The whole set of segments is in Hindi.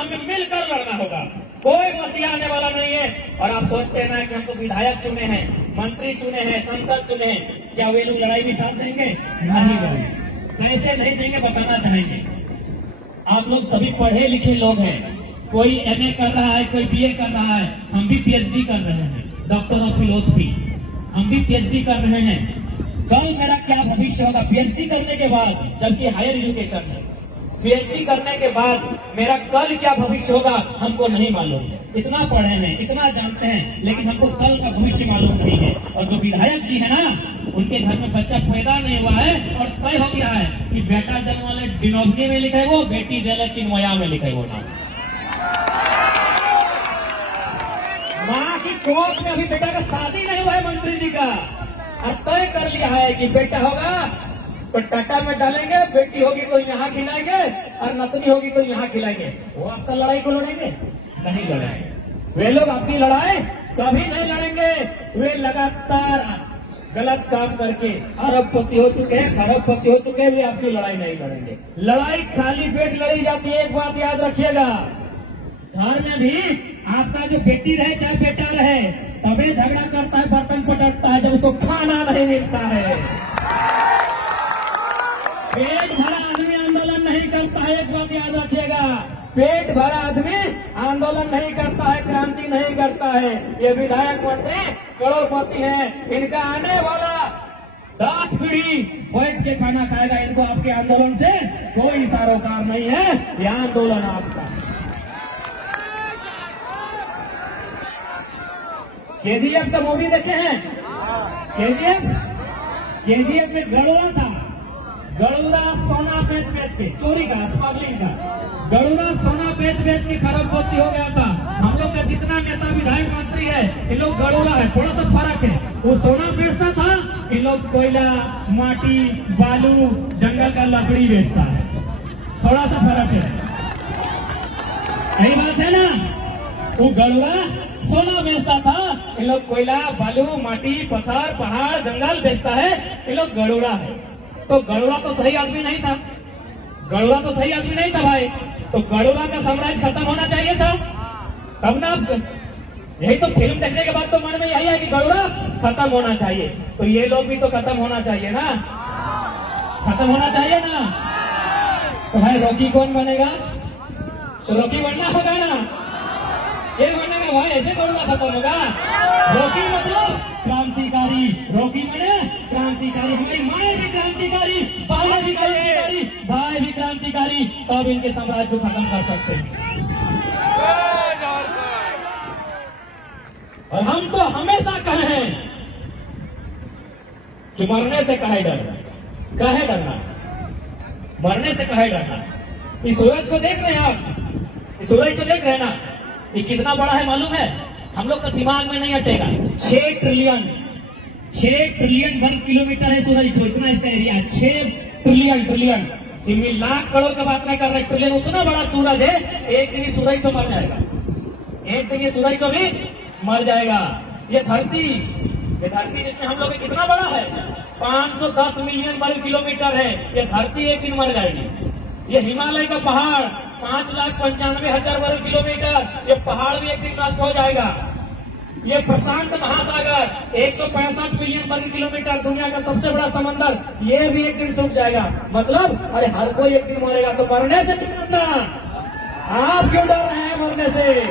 हमें मिलकर लड़ना होगा। कोई मसीहा आने वाला नहीं है। और आप सोचते हैं ना कि हमको विधायक चुने हैं, मंत्री चुने हैं, सांसद चुने हैं, क्या वे लोग लड़ाई में साथ देंगे? नहीं देंगे। कैसे नहीं देंगे बताना चाहेंगे। आप लोग सभी पढ़े लिखे लोग हैं, कोई एमए कर रहा है, कोई बीए कर रहा है, हम भी पीएचडी कर रहे हैं, डॉक्टर ऑफ फिलोसफी, हम भी पीएचडी कर रहे हैं। कल मेरा क्या भविष्य होगा पीएचडी करने के बाद, जबकि हायर एजुकेशन है, पीएचडी करने के बाद मेरा कल क्या भविष्य होगा हमको नहीं मालूम। इतना पढ़े हैं, इतना जानते हैं, लेकिन हमको कल का भविष्य मालूम नहीं है। और जो विधायक जी है ना, उनके घर में बच्चा पैदा नहीं हुआ है और तय हो गया है कि बेटा जन्म वाले डिनोवनी में लिखे वो, बेटी जन्म चिन्मया में लिखे वो नाम। माँ की कोख में अभी बेटा का शादी नहीं हुआ है मंत्री जी का, और तय कर लिया है कि बेटा होगा तो टाटा में डालेंगे, बेटी होगी तो यहाँ खिलाएंगे, और नतनी होगी तो यहाँ खिलाएंगे। वो आपका लड़ाई को लड़ेंगे? नहीं लड़ेंगे। वे लोग अपनी लड़ाई कभी नहीं लड़ेंगे। वे लगातार गलत काम करके अरबपति हो चुके हैं, खरबपति हो चुके हैं, वे अपनी लड़ाई नहीं लड़ेंगे। लड़ाई खाली पेट लड़ी जाती है। एक बात याद रखिएगा, घर में भी आपका जो बेटी रहे चाहे बेटा रहे, तभी झगड़ा करता है, बर्तन पटकता है जब उसको खाना नहीं मिलता है। पेट भरा आदमी आंदोलन नहीं करता है। एक बात याद रखिएगा, पेट भरा आदमी आंदोलन नहीं करता है, क्रांति नहीं करता है। ये विधायक मंत्री करोड़पति हैं, इनका आने वाला 10 पीढ़ी बैठ के खाना खाएगा। इनको आपके आंदोलन से कोई सरोकार नहीं है। ये आंदोलन आपका। केजीएफ का मूवी देखे हैं? केजीएफ में गड़ुड़ा था, गड़ुड़ा सोना बेच बेच के, चोरी का, स्मगलिंग का, गड़ुड़ा सोना बेच बेच के खरबपति हो गया था। हम लोग का जितना नेता विधायक मंत्री है, इन लोग गड़ुड़ा है, थोड़ा सा फर्क है। वो सोना बेचता था, इन लोग कोयला, माटी, बालू, जंगल का लकड़ी बेचता है। थोड़ा सा फर्क है, सही बात है ना? वो गड़ुड़ा सोना बेचता था, इन लोग कोयला, बालू, माटी, पत्थर, पहाड़, जंगल बेचता है। इन लोग गड़ुड़ा है। तो गड़ुड़ा तो सही आदमी नहीं था, गड़ुड़ा तो सही आदमी नहीं था भाई। तो गड़ुड़ा का साम्राज्य खत्म होना चाहिए था, तब ना। यही तो फिल्म देखने के बाद तो मन में यही है कि गड़ुड़ा खत्म होना चाहिए। तो ये लोग भी तो खत्म होना चाहिए ना, खत्म होना चाहिए ना। तो भाई रॉकी कौन बनेगा? तो रॉकी बनना होगा ना, ये बनेगा भाई। ऐसे गड़ुड़ा खत्म होगा? रॉकी मतलब क्रांतिकारी, रॉकी बने क्रांतिकारी। हमारी माए भी क्रांतिकारी, बहनें भी क्रांतिकारी, भाई भी क्रांतिकारी, तब इनके साम्राज्य को खत्म कर सकते हैं। और हम तो हमेशा कहे हैं कि मरने से कहे डरना, कहे डरना, मरने से कहे डरना। इस सूरज को देख रहे हैं आप, इस सूरज को देख रहे हैं ना, ये कितना बड़ा है मालूम है? हम लोग का दिमाग में नहीं हटेगा। 6 ट्रिलियन वर्ग किलोमीटर है सूरज को, इतना इसका एरिया। 6 ट्रिलियन, इनमें लाख करोड़ का बात नहीं कर रहे, ट्रिलियन। उतना बड़ा सूरज है, एक दिन सूरज तो मर जाएगा, एक दिन सूरज तो भी मर जाएगा। ये धरती जिसमें हम लोग कितना बड़ा है, 510 मिलियन वर्ग किलोमीटर है। ये धरती एक दिन मर जाएगी। ये हिमालय का पहाड़ 5,95,000 वर्ग किलोमीटर, ये पहाड़ भी एक दिन नष्ट हो जाएगा। ये प्रशांत महासागर 165 मिलियन वर्ग किलोमीटर, दुनिया का सबसे बड़ा समंदर, ये भी एक दिन सूख जाएगा। मतलब अरे हर कोई एक दिन मरेगा, तो मरने से क्यों डरना? आप क्यों डर रहे हैं मरने से?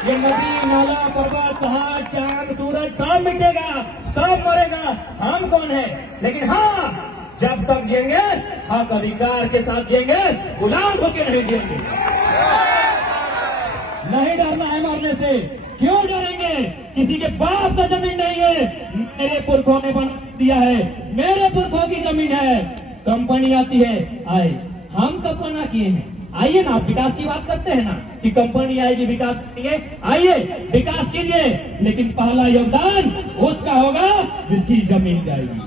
ये नदी, नाला, पर्वत, पहाड़, चांद, सूरज सब मिटेगा, सब मरेगा। हम कौन है? लेकिन हाँ, जब तक जिएंगे हक अधिकार के साथ जिएंगे, गुलाम होकर नहीं जिएंगे। नहीं डरना है मरने से। क्यों डरेंगे? किसी के बाप का जमीन नहीं है, मेरे पुरखों ने बना दिया है, मेरे पुरखों की जमीन है। कंपनी आती है, आए, हम कब बना किए हैं? आइए ना, आप विकास की बात करते हैं ना कि कंपनी आएगी, विकास करेंगे। आइए विकास कीजिए, लेकिन पहला योगदान उसका होगा जिसकी जमीन जाएगी।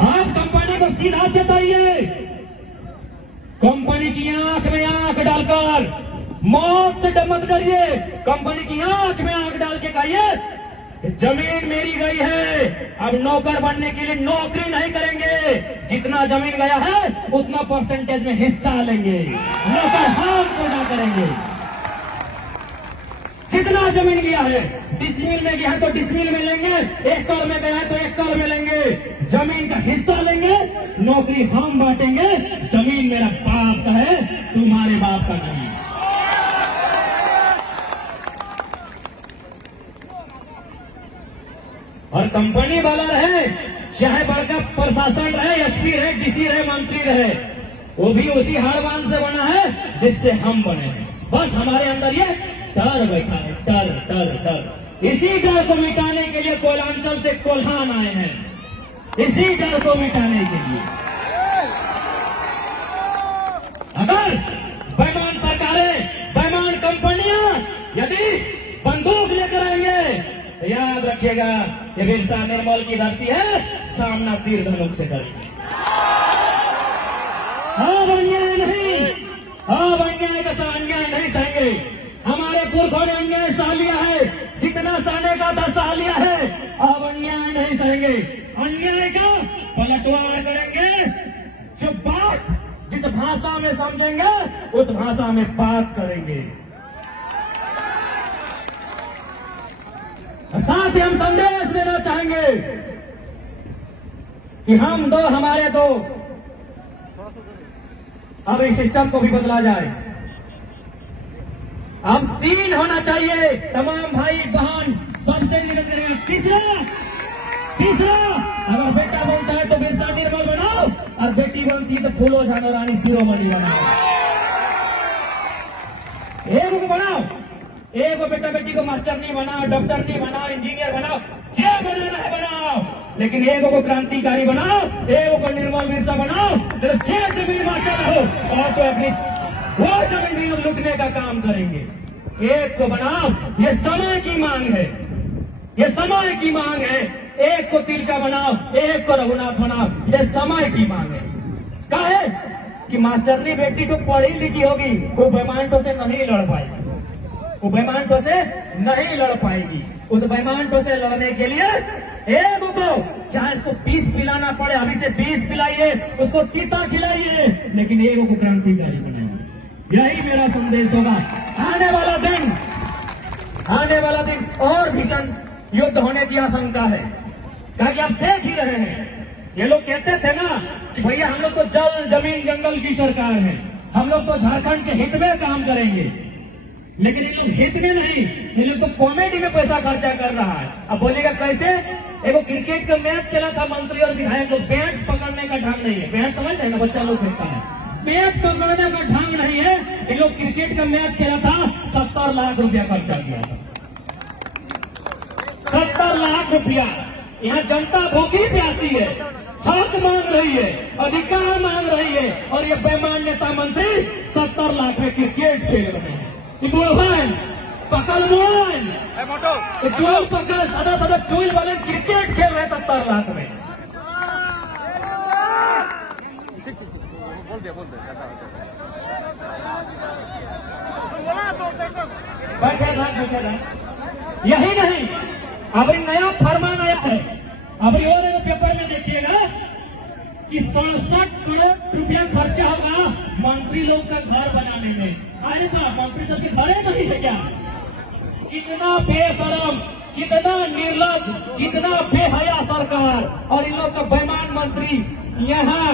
आप कंपनी को सीधा चेताइए, कंपनी की आंख में आंख डालकर मौत से मत डरिए। कंपनी की आंख में आंख डाल के कहिए जमीन मेरी गई है, अब नौकर बनने के लिए नौकरी नहीं करेंगे, जितना जमीन गया है उतना परसेंटेज में हिस्सा लेंगे, नौकर हम पूरा करेंगे। जितना जमीन गया है, डिसमिल में गया है तो डिसमिल में लेंगे, एकड़ में गया है तो एकड़ में लेंगे, जमीन का हिस्सा लेंगे, नौकरी हम बांटेंगे। जमीन मेरा बाप का है, तुम्हारे बाप का नहीं। और कंपनी वाला रहे, चाहे बड़का प्रशासन रहे, एसपी रहे, डीसी रहे, मंत्री रहे, वो भी उसी हारवान से बना है जिससे हम बने हैं। बस हमारे अंदर ये डर बैठा है, डर डर डर। इसी डर को मिटाने के लिए कोयलांचल से कोल्हान आए हैं, इसी डर को मिटाने के लिए। अगर बेईमान सरकारें, बेईमान कंपनियां यदि बंदूक लेकर आएंगे, याद रखिएगा ये बिरसा निर्मल की धरती है, सामना तीर धनुक से करेंगे। अब अन्याय नहीं, अब अन्याय का अन्याय नहीं सहेंगे। हमारे पुरखों ने अन्याय सह लिया है, जितना सहने का था सह लिया है, अब अन्याय नहीं सहेंगे। अन्याय का पलटवार करेंगे। जो बात जिस भाषा में समझेंगे उस भाषा में बात करेंगे। साथ ही हम संदेश देना चाहेंगे कि हम दो हमारे दो, अब इस सिस्टम को भी बदला जाए। अब 3 होना चाहिए, तमाम भाई बहन सबसे निवेदन करेंगे। तीसरा अगर बेटा बोलता है तो बिरसा निर्मल बनाओ, और बेटी बोलती है तो फूलो झानो रानी शिरोमणि बनाओ। एक को बनाओ, एक बेटा बेटी को मास्टर नहीं बनाओ, डॉक्टर नहीं बनाओ, इंजीनियर बनाओ, जो बनाना है बनाओ, लेकिन एक को क्रांतिकारी बनाओ, एक को निर्मल बिरसा बनाओ। जो जमीन बांटा रहो और तो अपनी वो जमीन लुटने का काम करेंगे। एक को बनाओ, ये समय की मांग है, ये समय की मांग है। एक को तिलका बनाओ, एक को रघुनाथ बनाओ, ये समय की मांग है। काहे कि मास्टरनी बेटी को पढ़ी लिखी होगी, वो बेईमानों से नहीं लड़ पाएगी, वो बेईमानों से नहीं लड़ पाएगी। उस बेईमानों से लड़ने के लिए एक को चाहे इसको 20 पिलाना पड़े, अभी से 20 पिलाइए, उसको टीता खिलाइए, लेकिन एक को क्रांतिकारी बनाइए। यही मेरा संदेश होगा। आने वाला दिन और भीषण युद्ध होने की आशंका है, क्योंकि आप देख ही रहे हैं। ये लोग कहते थे ना कि भैया हम लोग तो जल जमीन जंगल की सरकार है, हम लोग तो झारखंड के हित में काम करेंगे, लेकिन ये लोग हित में नहीं, ये लोग तो कॉमेडी में पैसा खर्चा कर रहा है। अब बोलेगा कैसे? एगो क्रिकेट का मैच खेला था मंत्री और विधायक को, बैट पकड़ने का ढंग नहीं है। बैट समझ रहे ना, बच्चा लोग खेलता है, बैट पकड़ने का ढंग नहीं है। ये लोग क्रिकेट का मैच खेला था, 70 लाख रुपया खर्चा किया था, 70 लाख रुपया। यहाँ जनता भूखी प्यासी है, हक मांग रही है, अधिकार मांग रही है, और ये बेईमान नेता मंत्री 70 लाख में क्रिकेट खेल रहे हैं। मोहन पकड़ मोहन चोल पकड़ सदा चोल वाले क्रिकेट खेल रहे 70 लाख में। यही नहीं, अब नया फरमान आया है, अब और पेपर में देखिएगा कि 67 करोड़ रुपया खर्चा होगा मंत्री लोग का घर बनाने में। अरे बाप, मंत्री सब के घरे नहीं है क्या? कितना बेशरम, कितना निर्लज, कितना बेहया सरकार, और इन लोग का बेईमान मंत्री। यहाँ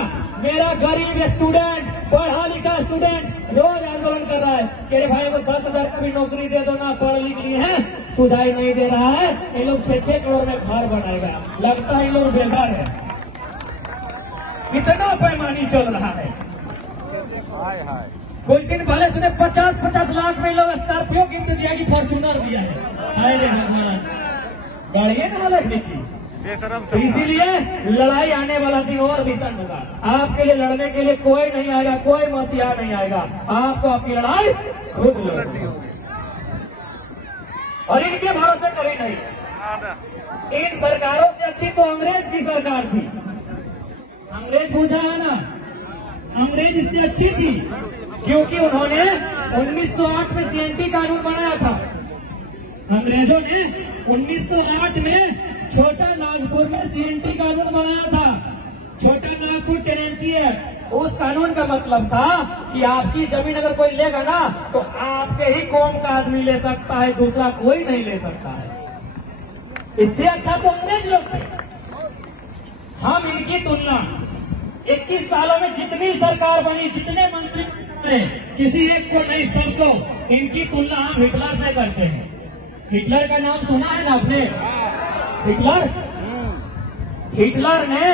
मेरा गरीब स्टूडेंट, पढ़ा लिखा स्टूडेंट रोज आंदोलन कर रहा है कि अरे भाई को 10,000 का भी नौकरी दे दो ना, पढ़ लिख लिए हैं, सुधाई नहीं दे रहा है। ये लोग 6-6 करोड़ में घर बनाएगा, लगता है ये लोग बेघर है। इतना बेईमानी चल रहा है। कुछ दिन पहले सुने 50-50 लाख में लोग स्कॉर्पियो गिफ्ट दिया कि फॉर्चूनर दिया है। अरे भगवान, गाड़ियां कहाँ लगने की? तो इसीलिए लड़ाई आने वाला दिन और भीषण होगा। आपके लिए लड़ने के लिए कोई नहीं आएगा, कोई मसीहा नहीं आएगा, आपको आपकी लड़ाई खुद लड़नी होगी। और इनके भरोसे कभी नहीं। इन सरकारों से अच्छी तो अंग्रेज की सरकार थी। अंग्रेज पूछा है ना, अंग्रेज इससे अच्छी थी, क्योंकि उन्होंने 1908 में CNT कानून बनाया था। अंग्रेजों ने 1908 में छोटा नागपुर में सीएनटी कानून बनाया था, छोटा नागपुर टेनेंसी एक्ट। उस कानून का मतलब था कि आपकी जमीन अगर कोई लेगा ना तो आपके ही कौम का आदमी ले सकता है, दूसरा कोई नहीं ले सकता है। इससे अच्छा तो अंग्रेज लोग थे। हम इनकी तुलना 21 सालों में जितनी सरकार बनी, जितने मंत्री बने, किसी एक को नहीं, सबको इनकी तुलना हम हिटलर से करते हैं। हिटलर का नाम सुना है ना आपने? हिटलर ने